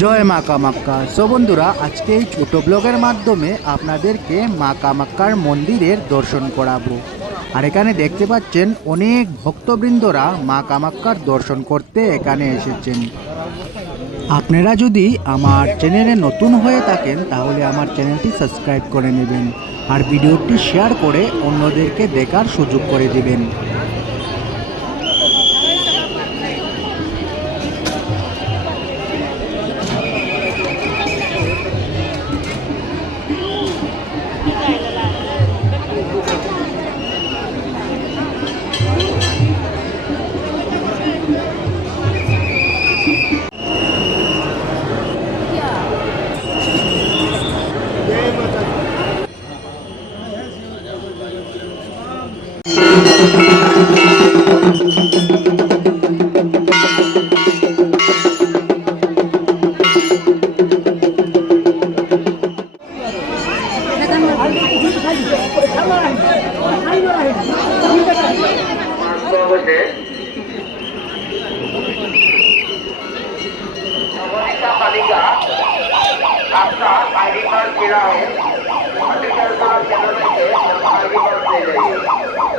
জয় মা কামাক্কা। সো বন্ধুরা, আজকে এই ছোট ব্লগের মাধ্যমে আপনাদেরকে মা কামাক্কার মন্দিরের দর্শন করাবো। আর এখানে দেখতে পাচ্ছেন অনেক ভক্তবৃন্দরা মা কামাক্কার দর্শন করতে এখানে এসেছেন। আপনারা যদি আমার চ্যানেলে নতুন হয়ে থাকেন তাহলে আমার চ্যানেলটি সাবস্ক্রাইব করে নেবেন আর ভিডিওটি শেয়ার করে অন্যদেরকে দেখার সুযোগ করে দিবেন। पालिका आपका आईडी कार्ड गिरा है, अधिक केंद्र में आईडी कार्ड दे जाइए।